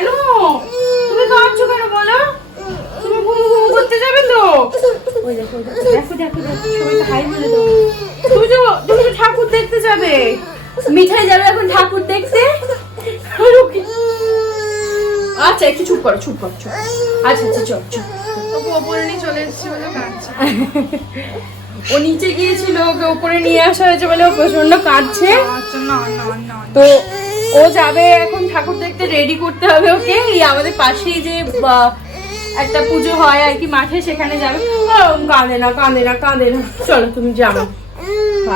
কেন তুমি কাঁদছো কেন বলো? তুমি ঘুম করতে যাবে তো? ওই দেখো দেখো দেখো সবাইকে হাই বলে দাও। তুমি তো ঠাকুর দেখতে যাবে। মিঠাই যাবে এখন ঠাকুর দেখতে। আচ্ছা একটু চুপ করো চুপ করো চুপ। আচ্ছা আচ্ছা চল চল। ওপরে নিয়ে চলে এসেছি বলে কাঁদছে। ও নিচে গিয়েছিল, ওকে উপরে নিয়ে আসা হয়েছে বলে ও প্রচন্ড কাঁদছে। আচ্ছা না না না তো ও যাবে এখন ঠাকুর দেখতে, রেডি করতে হবে ওকে। এই আমাদের পাশেই যে একটা পুজো হয় আর কি মাঠে, সেখানে যাবে। কাঁদে না কাঁদে না কাঁদে না, চলো তুমি যাও।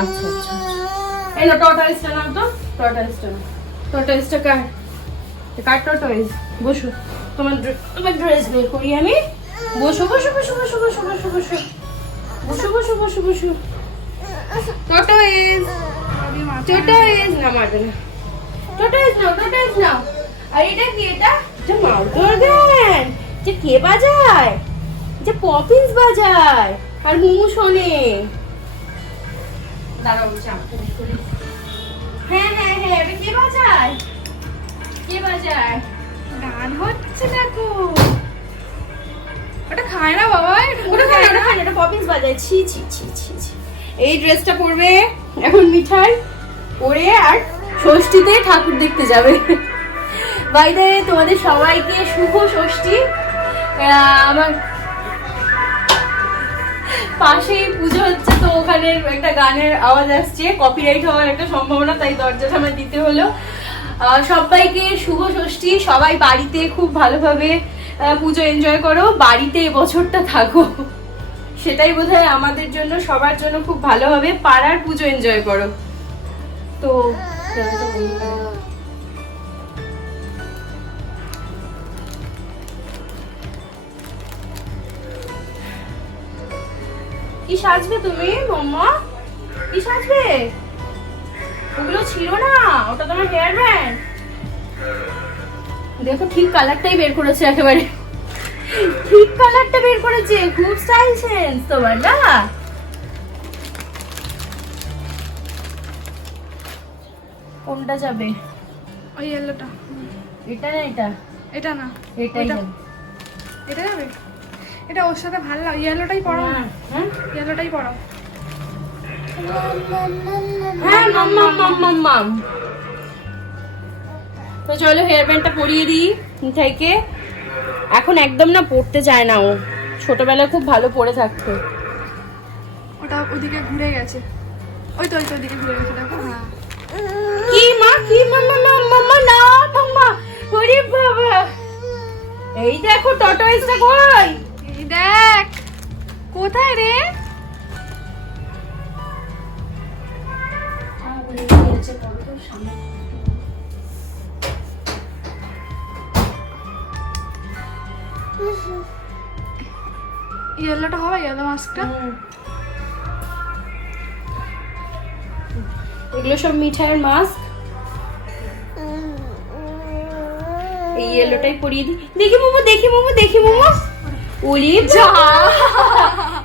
আচ্ছা আচ্ছা এই না টর্টয়েসটা নাও তো, টর্টয়েসটা নাও। টর্টয়েসটা কার টর্টয়েস? বসো, তোমার ড্রেস বের করি আমি। বসো বসো বসো বসো বসো বসো বসো বসো বসো বসো বসো। টর্টয়েস টর্টয়েস না মারবে না। টর্টয়েস নাও টর্টয়েস নাও। আর এটা কি? এটা মাউথ অর্গান, যে কে বাজায়, যে পপিন্স বাজায় আর মোমো শোনে। দাঁড়াও বলছি আমাকে বের করি। হ্যাঁ হ্যাঁ হ্যাঁ, এটা কে বাজায়? কে বাজায়? গান হচ্ছে দেখো। ওটা খায় না বাবা, ওটা খায় না, ওটা খায় না, এটা পপিন্স বাজায়। ছি ছি ছি ছি ছি। এই ড্রেসটা পরবে এখন মিঠাই, পরে আর ষষ্ঠীতে ঠাকুর দেখতে যাবে। বাইরে তোমাদের সবাইকে শুভ ষষ্ঠী। আমার পাশেই পুজো হচ্ছে, তো ওখানে একটা গানের আওয়াজ আসছে, কপিরাইট হওয়ার একটা সম্ভাবনা, তাই দরজাটা আমার দিতে হলো। সবাইকে শুভ ষষ্ঠী। সবাই বাড়িতে খুব ভালোভাবে পুজো এনজয় করো, বাড়িতে এবছরটা থাকো, সেটাই বোধহয় আমাদের জন্য সবার জন্য খুব ভালো হবে। পাড়ার পুজো এনজয় করো। তো কি সাজবে তুমি মাম্মা? কি সাজবে? ওগুলো ছিল না, ওটা তোমার হেয়ার ব্যান্ড। দেখো ঠিক কালারটাই বের করেছে, একেবারে ঠিক কালারটা বের করেছে। খুব স্টাইল সেন্স তোমার না? কোনটা যাবে? ওই ইয়েলোটা। এটা না এটা? এটা না, এটাই ওইটা। যাবে। এটা যাবে, এটা ওর সাথে ভালো লাগে। ইয়েলোটাই পরাও, হ্যাঁ ইয়েলোটাই পরাও। হ্যাঁ মাম্মা মাম্মা মাম। তো চলো হেয়ার ব্যান্ডটা পরিয়ে দিই মিঠাইকে। এখন একদম না পড়তে চায় না ও, ছোটবেলায় খুব ভালো পড়ে থাকতো। ওটা ওদিকে ঘুরে গেছে, ওই তো ওইদিকে ঘুরে গেছে দেখো। হ্যাঁ কি মা? কি মাম্মা মাম্মা না মাম্মা, ওরে বাবা। এই দেখো টর্টয়েসটা কই? এই দেখ কোথায় রে? ইয়েলোটা হবে, ইয়েলো মাস্কটা। এগুলো সব মিঠাইয়ের মাস্ক। এই ইয়েলোটাই পরিয়ে দিই। দেখি মোমো দেখি মোমো দেখি মোমো। ওরে যা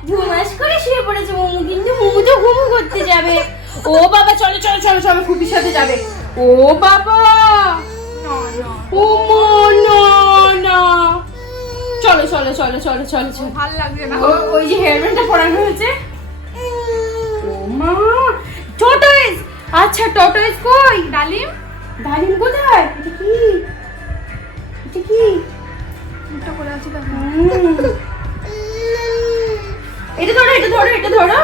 ঘুমাস করে শুয়ে পড়েছে মোমো, কিন্তু মোমো তো ঘুমো করতে যাবে। ও বাবা চলো চলো চলো চলো, ফুপির সাথে যাবে। ও বাবা ও না না, চলো চলো চলো চলো চলো চলো। ভাল লাগছে না। ওই যে হেয়ার ব্যান্ডটা পরানো হয়েছে। ও মা টর্টয়েস। আচ্ছা টর্টয়েস কই? ডালিম, ডালিম কোথায়? এটা কি? এটা কি? মুখটা করে আছে দেখো। এটা ধরো এটা ধরো এটা ধরো।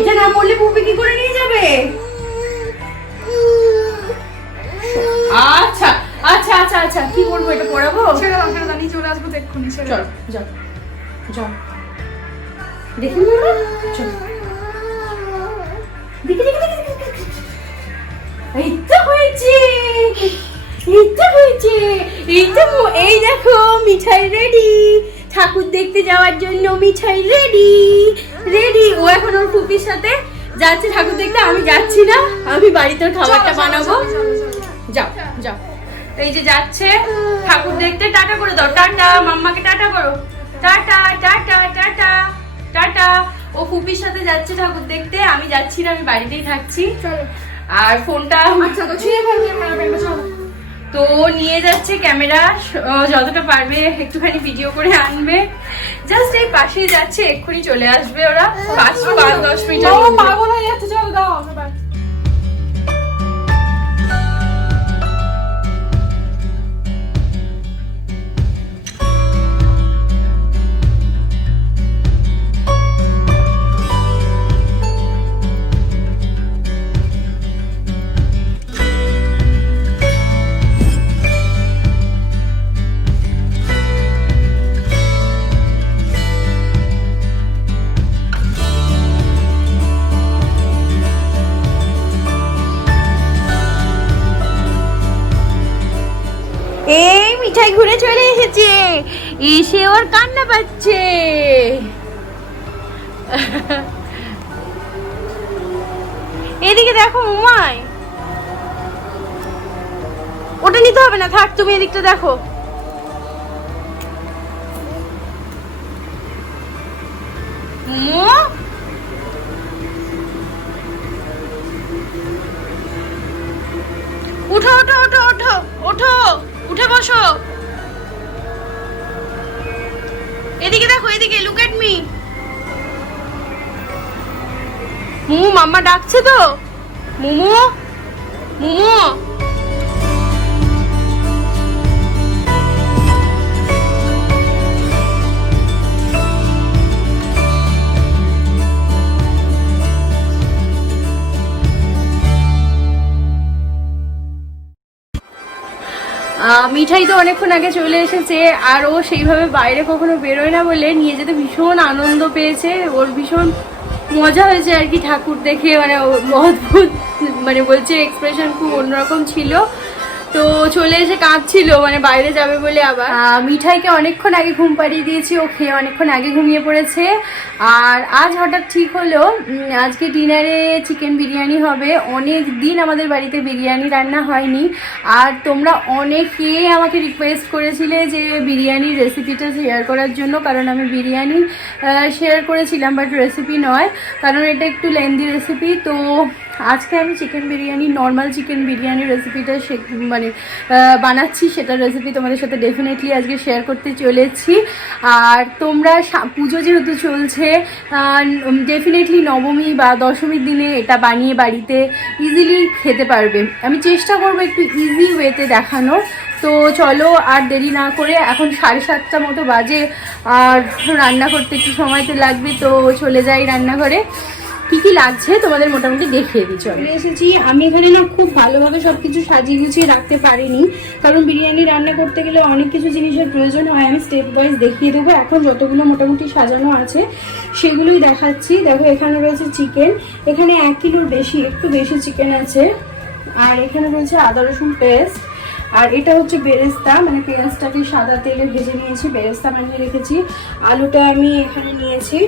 এটা না পড়লে পুপি কি করে নিয়ে যাবে? আচ্ছা আচ্ছা আচ্ছা আচ্ছা, কি করবো? এটা পড়াবো? ছেড়ে দাও ছেড়ে দাও, নিয়ে চলে আসবো দেখুনি। ছেড়ে চল দাও। যাও যাও, দেখি না চল। দেখি দেখি দেখি দেখি। এই তো হয়েছে, এই তো হয়েছে, এই তো এই দেখো মিঠাই রেডি। ঠাকুর দেখতে যাওয়ার জন্য মিঠাই রেডি রেডি। ও এখন ওর ফুপির সাথে যাচ্ছে ঠাকুর দেখতে। আমি যাচ্ছি না, আমি বাড়িতে খাবারটা বানাবো। যাও যাও। এই যে যাচ্ছে ঠাকুর দেখতে। টাটা করে দাও, টাটা মাম্মাকে টাটা করো। Tata tata tata tata. ও ফুপির সাথে যাচ্ছে ঠাকুর দেখতে, আমি যাচ্ছি না, আমি বাড়িতেই থাকছি। চলো। আর ফোনটা আচ্ছা তো ছুঁয়ে ফেলবে, চলো। তো ও নিয়ে যাচ্ছে ক্যামেরা, যতটা পারবে একটুখানি ভিডিও করে আনবে। জাস্ট এই পাশেই যাচ্ছে, এক্ষুনি চলে আসবে ওরা 5-10 মিনিট। পাগল হয়ে যাচ্ছে, চল দাও এবার। এই মিঠাই ঘুরে চলে এসেছে, এসে ওর কান্না পাচ্ছে। এদিকে দেখো উমাই, ওটা নিতে হবে না, থাক তুমি এদিকটা দেখো। উঠো ওঠো ওঠো ওঠো ওঠো, উঠে বসো। এদিকে দেখো, এদিকে, লুক এট মি। মুমু মাম্মা ডাকছে তো, মুমু মুমু। মিঠাই তো অনেকক্ষণ আগে চলে এসেছে, আর ও সেইভাবে বাইরে কখনো বেরোয় না বলে নিয়ে যেতে ভীষণ আনন্দ পেয়েছে। ওর ভীষণ মজা হয়েছে আর কি ঠাকুর দেখে, মানে অদ্ভুত, মানে বলছে এক্সপ্রেশন খুব অন্যরকম ছিল। তো চলে এসে কাঁদছিল, মানে বাইরে যাবে বলে। আবার মিঠাইকে অনেকক্ষণ আগে ঘুম পাড়িয়ে দিয়েছি, ও খেয়ে অনেকক্ষণ আগে ঘুমিয়ে পড়েছে। আর আজ হঠাৎ ঠিক হলো আজকে ডিনারে চিকেন বিরিয়ানি হবে। অনেক দিন আমাদের বাড়িতে বিরিয়ানি রান্না হয়নি, আর তোমরা অনেকে আমাকে রিকোয়েস্ট করেছিলে যে বিরিয়ানির রেসিপিটা শেয়ার করার জন্য, কারণ আমি বিরিয়ানি শেয়ার করেছিলাম বাট রেসিপি নয়, কারণ এটা একটু লেন্দি রেসিপি। তো আজকে আমি chicken biryani, normal chicken biryani রেসিপিটা মানে বানাচ্ছি, সেটার রেসিপি তোমাদের সাথে ডেফিনেটলি আজকে শেয়ার করতে চলেছি। আর তোমরা পুজো যেহেতু চলছে, ডেফিনেটলি নবমী বা দশমীর দিনে এটা বানিয়ে বাড়িতে ইজিলি খেতে পারবে। আমি চেষ্টা করবো একটু ইজি ওয়েতে দেখানোর। তো চলো আর দেরি না করে, এখন 7:30 মতো বাজে, আর রান্না করতে একটু সময় তো লাগবে। তো চলে যাই রান্নাঘরে। কি কি লাগছে তোমাদের মোটামুটি দেখিয়ে দিই। চলে এসেছি। আমি এখানে না খুব ভালোভাবে সবকিছু সাজিয়ে গুছিয়ে রাখতে পারিনি, কারণ বিরিয়ানি রান্না করতে গেলে অনেক কিছু জিনিসের প্রয়োজন হয়। আমি স্টেপ ওয়াইজ দেখিয়ে দেবো। এখন যতগুলো মোটামুটি সাজানো আছে সেগুলোই দেখাচ্ছি। দেখো এখানে রয়েছে চিকেন, এখানে 1 কিলোর বেশি, একটু বেশি চিকেন আছে। আর এখানে রয়েছে আদা রসুন পেস্ট, আর এটা হচ্ছে বেরেস্তা, মানে পেঁয়াজটাকে সাদা তেলে ভেজে নিয়েছি, বেরেস্তা বানিয়ে রেখেছি। আলুটা আমি এখানে নিয়েছি,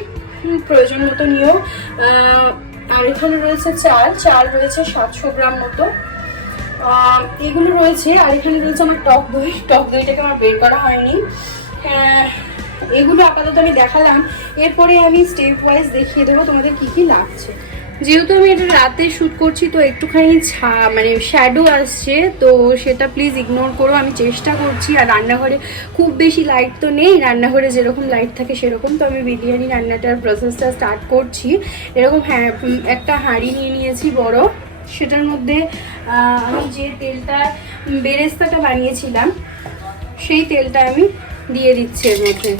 প্রয়োজন মতো নিও। আর এখানে রয়েছে চাল রয়েছে 700 গ্রাম মতো, এগুলো রয়েছে। আর এখানে রয়েছে আমার টক দইটাকে আমার বের করা হয়নি। এগুলো আপাতত আমি দেখালাম, এরপরে আমি স্টেপ ওয়াইজ দেখিয়ে দেবো তোমাদের কি কি লাগছে। যেহেতু আমি এটা রাতে শ্যুট করছি, তো একটুখানি মানে শ্যাডো আসছে, তো সেটা প্লিজ ইগনোর করো। আমি চেষ্টা করছি, আর রান্নাঘরে খুব বেশি লাইট তো নেই, রান্নাঘরে যেরকম লাইট থাকে সেরকম। তো আমি বিরিয়ানি রান্নাটার প্রসেসটা স্টার্ট করছি। এরকম একটা হাঁড়ি নিয়ে নিয়েছি বড়, সেটার মধ্যে আমি যে তেলটা বেরেস্তাটা বানিয়েছিলাম সেই তেলটা আমি দিয়ে দিচ্ছি এর মধ্যে।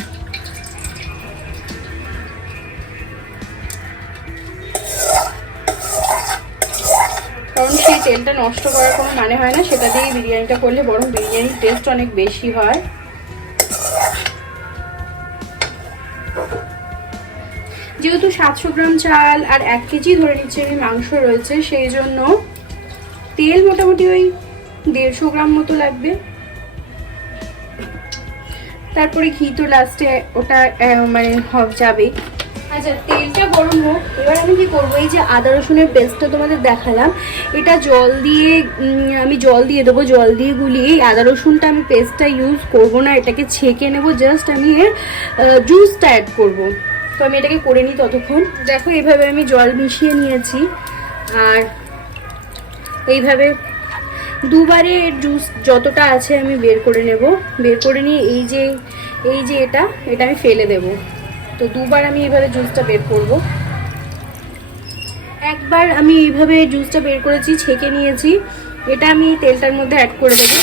কারণ সেই তেলটা নষ্ট করার কোনো মানে হয় না, সেটা দিয়ে বিরিয়ানিটা করলে বরং বিরিয়ানির টেস্ট অনেক বেশি হয়। যেহেতু 700 গ্রাম চাল আর 1 কেজি ধরে নিচ্ছে আমি মাংস রয়েছে, সেই জন্য তেল মোটামুটি ওই 150 গ্রাম মতো লাগবে। তারপরে ঘি তো লাস্টে ওটা মানে যাবে। আচ্ছা, তেলটা গরম হোক। এবার আমি কি করবো, এই যে আদা রসুনের পেস্টটা তোমাদের দেখালাম, এটা আমি জল দিয়ে দেবো। জল দিয়ে গুলিয়ে এই আদা রসুনটা আমি পেস্টটা ইউজ করবো না, এটাকে ছেঁকে নেবো। জাস্ট আমি এর জুসটা অ্যাড করবো। তো আমি এটাকে করে নিই ততক্ষণ। দেখো এইভাবে আমি জল মিশিয়ে নিয়েছি, আর এইভাবে দুবারে জুস যতটা আছে আমি বের করে নেব, বের করে নিয়ে এই যে এটা আমি ফেলে দেব। তো দুবার আমি এইভাবে জুসটা বের করব। একবার আমি এইভাবে জুসটা বের করেছি, ছেঁকে নিয়েছি, এটা আমি তেলটার মধ্যে অ্যাড করে দেবো।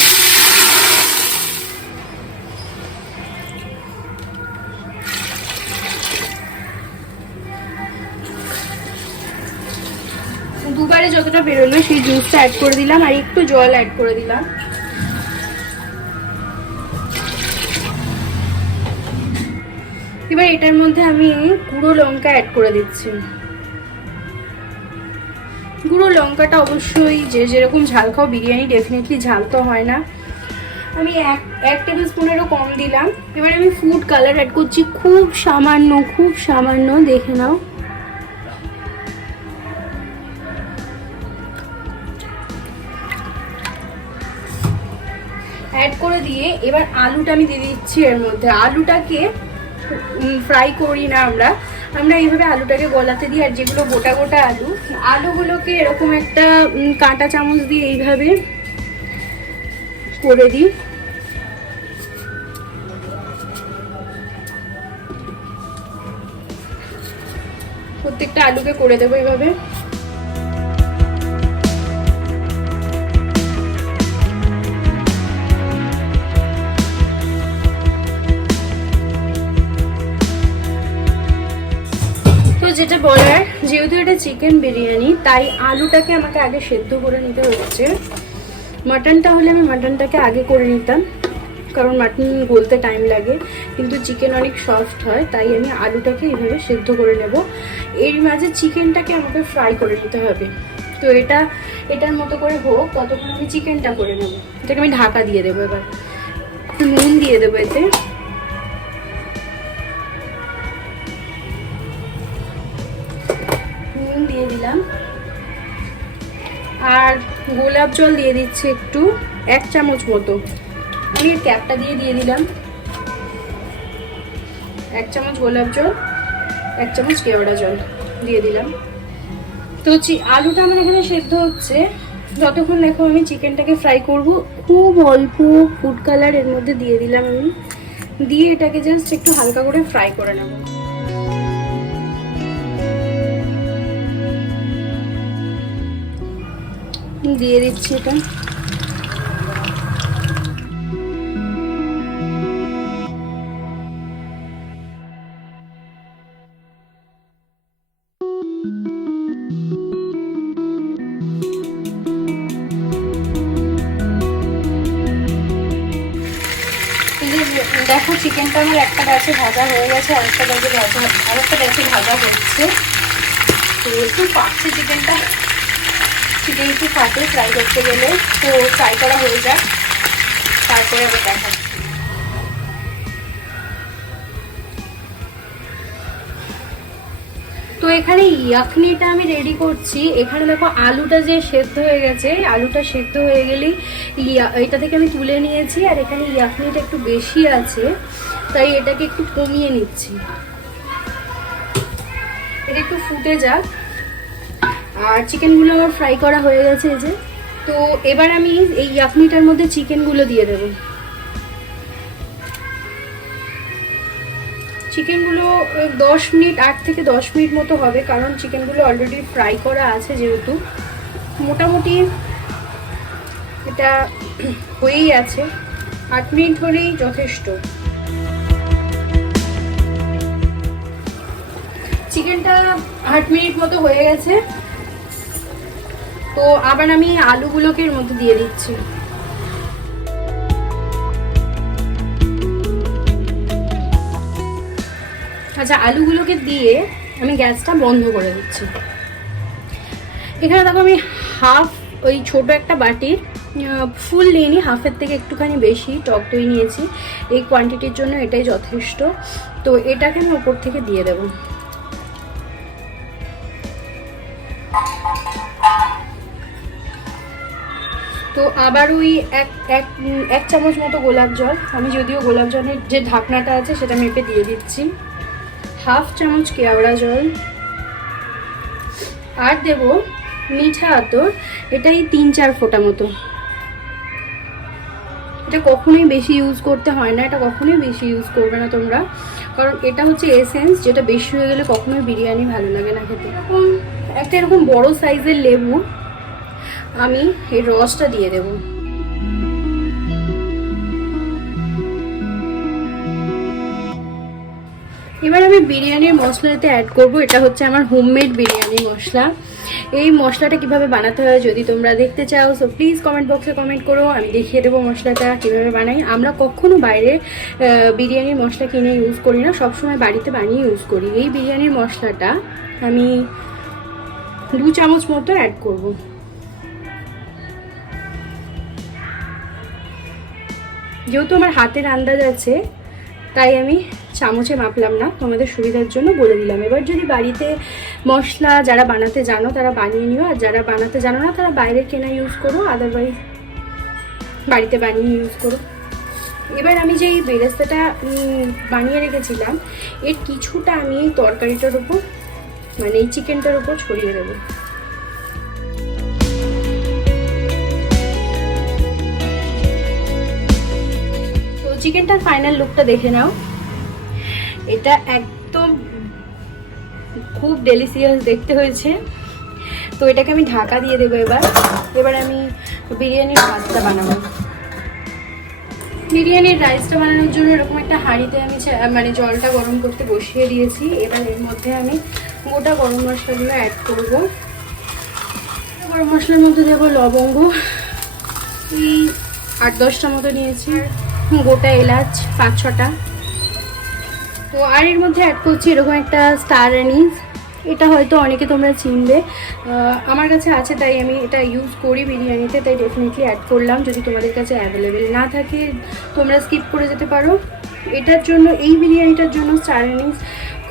দুবারে যতটা বেরোলো সেই জুসটা অ্যাড করে দিলাম, আর একটু জল অ্যাড করে দিলাম। এবার এটার মধ্যে আমি গুঁড়ো লঙ্কা অ্যাড করে দিচ্ছি। গুঁড়ো লঙ্কাটা অবশ্যই যে যেরকম ঝাল খাও, বিরিয়ানি ডেফিনেটলি ঝাল তো হয় না, আমি এক টেবিল স্পুনেরও কম দিলাম। এবার আমি ফুড কালার অ্যাড করছি, খুব সামান্য, দেখে নাও। অ্যাড করে দিয়ে এবার আলুটা আমি দিয়ে দিচ্ছি এর মধ্যে। আলুটাকে ফ্রাই করি না আমরা এইভাবে আলুটাকে গলাতে দিই। আর যেগুলো গোটা গোটা আলুগুলোকে এরকম একটা কাঁটা চামচ দিয়ে এইভাবে করে দিই। প্রত্যেকটা আলুকে করে দেবো এইভাবে। যেটা বলার, যেহেতু এটা চিকেন বিরিয়ানি তাই আলুটাকে আমাকে আগে সেদ্ধ করে নিতে হচ্ছে। মাটনটা হলে আমি মাটনটাকে আগে করে নিতাম, কারণ মাটন গলতে টাইম লাগে, কিন্তু চিকেন অনেক সফট হয়, তাই আমি আলুটাকে এইভাবে সেদ্ধ করে নেব। এর মাঝে চিকেনটাকে আমাকে ফ্রাই করে নিতে হবে। তো এটার মতো করে হোক, ততক্ষণ আমি চিকেনটা করে নেব। এটাকে আমি ঢাকা দিয়ে দেবো। এবার একটু নুন দিয়ে দেবো এতে, দিয়ে দিলাম, আর গোলাপ জল দিয়ে দিচ্ছি একটু, 1 চামচ মতো। আমি এর ক্যাপটা দিয়ে দিলাম। 1 চামচ গোলাপ জল, 1 চামচ কেওড়া জল দিয়ে দিলাম। তো আলুটা আমার এখানে সেদ্ধ হচ্ছে, যতক্ষণ দেখো আমি চিকেনটাকে ফ্রাই করব। খুব অল্প ফুড কালার এর মধ্যে দিয়ে দিলাম আমি, দিয়ে এটাকে জাস্ট একটু হালকা করে ফ্রাই করে নেব। দিয়ে দিচ্ছি এটা। দেখো চিকেনটা আমার একটা ব্যাচে ভাজা হয়ে গেছে, আরেকটা ব্যাচে ভাজা হচ্ছে। তো একটু পাচ্ছে চিকেনটা, চিকেন একটু ফাটে ফ্রাই করতে গেলে, তো ফ্রাই করা হয়ে যাক, তারপরে আবার দেখা। তো এখানে ইয়াখনিটা আমি রেডি করছি। এখানে দেখো আলুটা যে সেদ্ধ হয়ে গেছে, আলুটা সেদ্ধ হয়ে গেলেই এটা থেকে আমি তুলে নিয়েছি। আর এখানে ইয়াখনিটা একটু বেশি আছে, তাই এটাকে একটু কমিয়ে নিচ্ছি। এটা একটু ফুটে যাক। আর চিকেনগুলো আমার ফ্রাই করা হয়ে গেছে এই যে। তো এবার আমি এই ইয়াখনিটার মধ্যে চিকেনগুলো দিয়ে দেবো। চিকেনগুলো 10 মিনিট, 8 থেকে 10 মিনিট মতো হবে, কারণ চিকেনগুলো অলরেডি ফ্রাই করা আছে যেহেতু। মোটামুটি এটা হয়েই আছে, 8 মিনিট হলেই যথেষ্ট। চিকেনটা 8 মিনিট মতো হয়ে গেছে। তো আবার আমি আলুগুলোকে এর মধ্যে দিয়ে দিচ্ছি। আচ্ছা, আলুগুলোকে দিয়ে আমি গ্যাসটা বন্ধ করে দিচ্ছি। এখানে দেখো আমি ওই ছোট একটা বাটির, ফুল নিইনি, হাফের থেকে একটুখানি বেশি টক দই নিয়েছি। এই কোয়ান্টিটির জন্য এটাই যথেষ্ট। তো এটাকে আমি উপর থেকে দিয়ে দেব। তো আবার ওই এক চামচ মতো গোলাপ জল, আমি যদিও গোলাপ জলের যে ঢাকনাটা আছে সেটা মেপে দিয়ে দিচ্ছি। 1/2 চামচ কেওড়া জল, আর দেব মিঠা আতর, এটাই 3-4 ফোঁটা মতো। এটা কখনোই বেশি ইউজ করতে হয় না, এটা কখনোই বেশি ইউজ করবে না তোমরা, কারণ এটা হচ্ছে এসেন্স, যেটা বেশি হয়ে গেলে কখনোই বিরিয়ানি ভালো লাগে না খেতে। এরকম একটা এরকম বড় সাইজের লেবু আমি এই রসটা দিয়ে দেবো। এবার আমি বিরিয়ানির মশলাতে অ্যাড করব, এটা হচ্ছে আমার হোমমেড বিরিয়ানি মশলা। এই মশলাটা কিভাবে বানাতে হয় যদি তোমরা দেখতে চাও সো প্লিজ কমেন্ট বক্সে কমেন্ট করো, আমি দেখিয়ে দেবো মশলাটা কিভাবে বানাই। আমরা কখনো বাইরে বিরিয়ানির মশলা কিনে ইউজ করি না, সবসময় বাড়িতে বানিয়ে ইউজ করি। এই বিরিয়ানির মশলাটা আমি 2 চামচ মতো অ্যাড করব। যেহেতু আমার হাতের আন্দাজ আছে তাই আমি চামচে মাপলাম না, তোমাদের সুবিধার জন্য বলে দিলাম। এবার যদি বাড়িতে মশলা যারা বানাতে জানো তারা বানিয়ে নিও, আর যারা বানাতে জানো না তারা বাইরে কেনা ইউজ করো, আদারওয়াইজ বাড়িতে বানিয়ে ইউজ করো। এবার আমি যে এই বেরেস্তাটা বানিয়ে রেখেছিলাম এর কিছুটা আমি এই তরকারিটার উপর মানে এই চিকেনটার উপর ছড়িয়ে দেবো। তো চিকেনটার ফাইনাল লুকটা দেখে নাও, এটা একদম খুব ডেলিশিয়াস দেখতে হয়েছে। তো এটাকে আমি ঢাকা দিয়ে দেবো। এবার আমি বিরিয়ানির ভাতটা বানাবো। বিরিয়ানির রাইসটা বানানোর জন্য এরকম একটা হাঁড়িতে আমি মানে জলটা গরম করতে বসিয়ে দিয়েছি। এবার এর মধ্যে আমি গোটা গরম মশলাগুলো অ্যাড করবো। গরম মশলার মধ্যে দেবো লবঙ্গ, এই 8-10টা মতো নিয়েছি, গোটা এলাচ 5-6টা। তো আর এর মধ্যে অ্যাড করছি এরকম একটা স্টার অ্যানিস, এটা হয়তো অনেকে তোমরা চিনবে, আমার কাছে আছে তাই আমি এটা ইউজ করি বিরিয়ানিতে, তাই ডেফিনেটলি অ্যাড করলাম। যদি তোমাদের কাছে অ্যাভেলেবেল না থাকে তোমরা স্কিপ করে যেতে পারো। এটার জন্য এই বিরিয়ানিটার জন্য স্টার অ্যানিস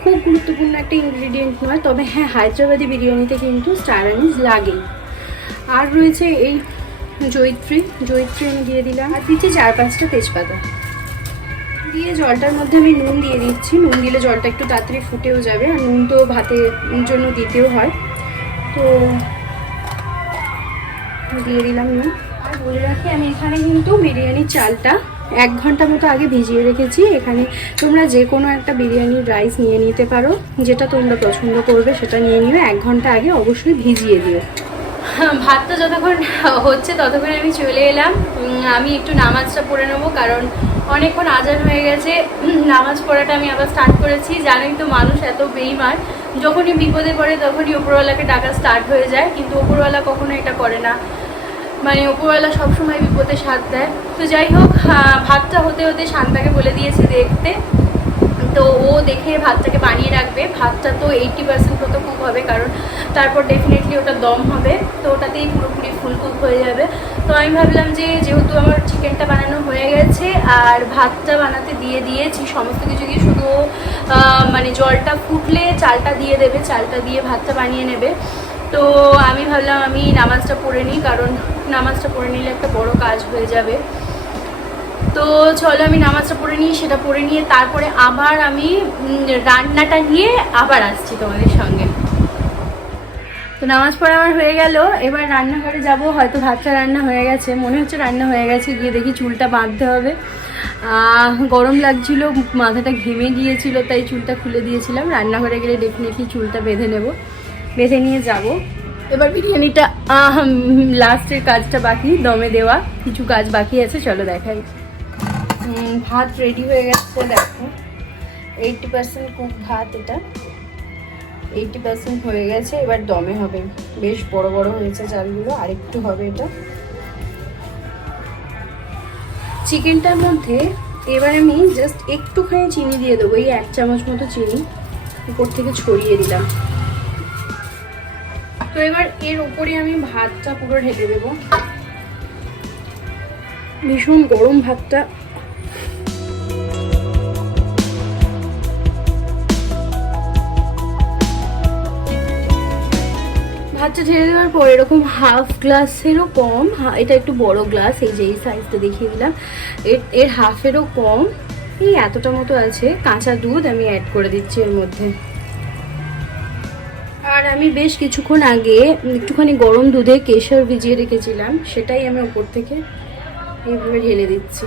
খুব গুরুত্বপূর্ণ একটা ইনগ্রিডিয়েন্ট নয়, তবে হ্যাঁ হায়দ্রাবাদি বিরিয়ানিতে কিন্তু স্টার অ্যানিস লাগেই। আর রয়েছে এই জয়িত্রী আমি দিয়ে দিলাম, আর দিচ্ছি 4-5টা তেজপাতা দিয়ে জলটার মধ্যে আমি নুন দিয়ে দিচ্ছি। নুন দিলে জলটা একটু তাড়াতাড়ি ফুটেও যাবে, আর নুন তো ভাতের জন্য দিতেও হয়, তো দিয়ে দিলাম নুন। আর বলে রাখি আমি এখানে কিন্তু বিরিয়ানির চালটা 1 ঘন্টা মতো আগে ভিজিয়ে রেখেছি। এখানে তোমরা যে কোনো একটা বিরিয়ানির রাইস নিয়ে নিতে পারো, যেটা তোমরা পছন্দ করবে সেটা নিয়ে নিবে। 1 ঘন্টা আগে অবশ্যই ভিজিয়ে দিও। ভাতটা যতক্ষণ হচ্ছে ততক্ষণ আমি চলে এলাম। আমি একটু নামাজটা পড়ে নেবো, কারণ অনেকক্ষণ আজান হয়ে গেছে। নামাজ পড়াটা আমি আবার স্টার্ট করেছি। জানোই তো মানুষ এত বেইমান, যখনই বিপদে পড়ে তখনই উপরওয়ালাকে ডাকা স্টার্ট হয়ে যায়, কিন্তু উপরওয়ালা কখনো এটা করে না, মানে উপরওয়ালা সবসময় বিপদে সাথ দেয়। তো যাই হোক, ভাতটা হতে হতে শান্তাকে বলে দিয়েছি দেখতে, তো ও দেখে ভাতটাকে বানিয়ে রাখবে। ভাতটা তো 80% মতো কুক হবে, কারণ তারপর ডেফিনেটলি ওটা দম হবে, তো ওটাতেই পুরোপুরি ফুল কুক হয়ে যাবে। তো আমি ভাবলাম যে যেহেতু আমার চিকেনটা বানানো হয়ে গেছে আর ভাতটা বানাতে দিয়ে দিয়েছি সমস্ত কিছু দিয়ে, শুধু মানে জলটা ফুটলে চালটা দিয়ে দেবে, চালটা দিয়ে ভাতটা বানিয়ে নেবে। তো আমি ভাবলাম আমি নামাজটা পড়ে নিই, কারণ নামাজটা পড়ে নিলে একটা বড় কাজ হয়ে যাবে। তো চলো আমি নামাজটা পড়ে নিই, সেটা পড়ে নিয়ে তারপরে আবার আমি রান্নাটা নিয়ে আবার আসছি তোমাদের সঙ্গে। তো নামাজ পড়া আমার হয়ে গেল, এবার রান্নাঘরে যাব। হয়তো ভাতটা রান্না হয়ে গেছে, মনে হচ্ছে রান্না হয়ে গেছে। গিয়ে দেখি চুলটা বাঁধতে হবে, গরম লাগছিল, মাথাটা ঘেমে গিয়েছিল, তাই চুলটা খুলে দিয়েছিলাম। রান্নাঘরে গেলে ডেফিনেটলি চুলটা বেঁধে নেব, বেঁধে নিয়ে যাব। এবার বিরিয়ানিটা লাস্টের কাজটা বাকি, দমে দেওয়া কিছু কাজ বাকি আছে, চলো দেখাই। ভাত রেডি হয়ে গেছে, দেখো 80% কুক ভাত, এটা 80% হয়ে গেছে। এবার দমে হবে, বেশ বড় বড় হয়েছে চালগুলো, আরেকটু হবে এটা। চিকেনটার মধ্যে এবার আমি জাস্ট একটুখানি চিনি দিয়ে দেবো, এই 1 চামচ মতো চিনি উপর থেকে ছড়িয়ে দিলাম। তো এবার এর উপরে আমি ভাতটা পুরো ঢেকে দেবো। ভীষণ গরম ভাতটা, ভাতটা ঢেলে দেওয়ার পর এরকম হাফ গ্লাসেরও কম, এটা একটু বড় গ্লাস, এই যে এই সাইজটা দেখিয়ে দিলাম, এর হাফেরও কম, এই এতটা মতো আছে কাঁচা দুধ আমি অ্যাড করে দিচ্ছি এর মধ্যে। আর আমি বেশ কিছুক্ষণ আগে একটুখানি গরম দুধে কেশর ভিজিয়ে রেখেছিলাম, সেটাই আমি উপর থেকে এইভাবে ঢেলে দিচ্ছি।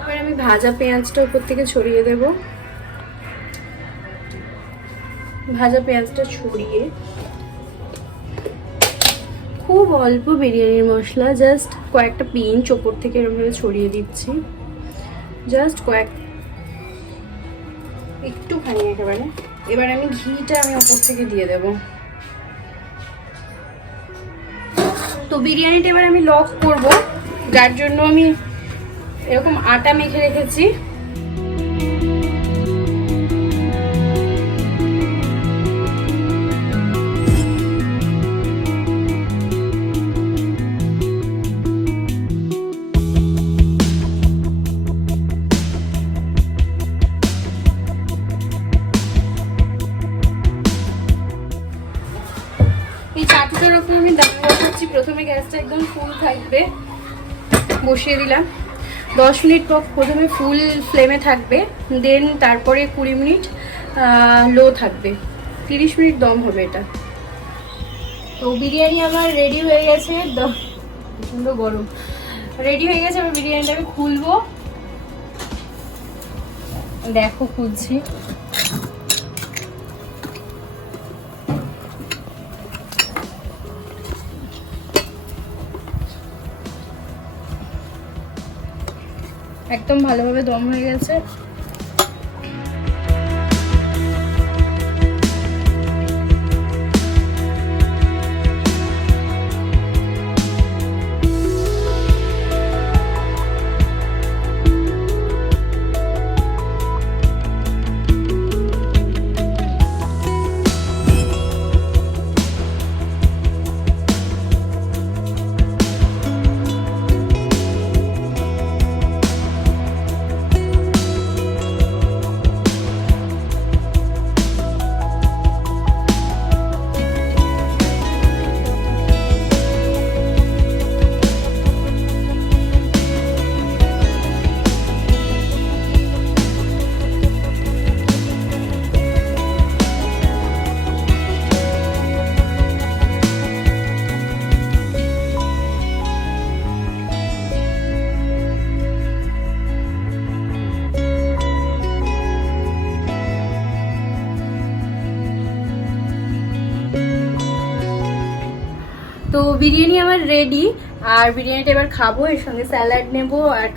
এবার আমি ভাজা পেঁয়াজটা উপর থেকে ছড়িয়ে দেব। ভাজা পেঁয়াজটা ছড়িয়ে খুব অল্প বিরিয়ানির মশলা, জাস্ট কয়েকটা পিঞ্চ ওপর থেকে এরকমভাবে ছড়িয়ে দিচ্ছি। জাস্ট একটুখানি একেবারে। এবার আমি ঘিটা ওপর থেকে দিয়ে দেব। তো বিরিয়ানিটা এবার আমি লক করব, যার জন্য আমি এরকম আটা মেখে রেখেছি। এই চাটুটার ওপর আমি দাম বসাচ্ছি। প্রথমে গ্যাসটা একদম ফুল থাকবে, বসিয়ে দিলাম। 10 মিনিট প্রথমে ফুল ফ্লেমে থাকবে, দেন তারপরে 20 মিনিট লো থাকবে। 30 মিনিট দম হবে এটা। তো বিরিয়ানি আমার রেডি হয়ে গেছে, প্রচন্ড গরম। রেডি হয়ে গেছে। আমি বিরিয়ানিটাকে খুলবো, দেখো খুলছি। একদম ভালোভাবে দম হয়ে গেছে। তো বিরিয়ানি আমার রেডি। আর বিরিয়ানিটা এবার খাবো, এর সঙ্গে স্যালাড নেবো। আর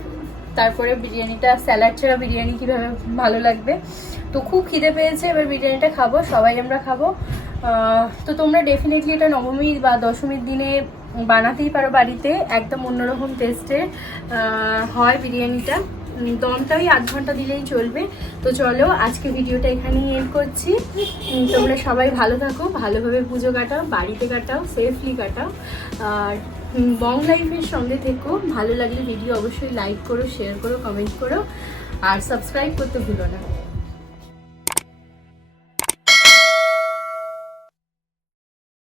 তারপরে বিরিয়ানিটা, স্যালাড ছাড়া বিরিয়ানি কিভাবে ভালো লাগবে। তো খুব খিদে পেয়েছে, এবার বিরিয়ানিটা খাবো, সবাই আমরা খাবো। তো তোমরা ডেফিনেটলি এটা নবমী বা দশমীর দিনে বানাতেই পারো বাড়িতে। একদম অন্যরকম টেস্টের হয় বিরিয়ানিটা। দমটাই 8 ঘন্টা দিলেই চলবে। তো চলো, আজকে ভিডিওটা এখানেই এন্ড করছি। তোমরা সবাই ভালো থাকো, ভালোভাবে পুজো কাটাও, বাড়িতে কাটাও, সেফলি কাটাও। আর বং লাইফের সঙ্গে থেকো। ভালো লাগলে ভিডিও অবশ্যই লাইক করো, শেয়ার করো, কমেন্ট করো, আর সাবস্ক্রাইব করতে ভুলো না।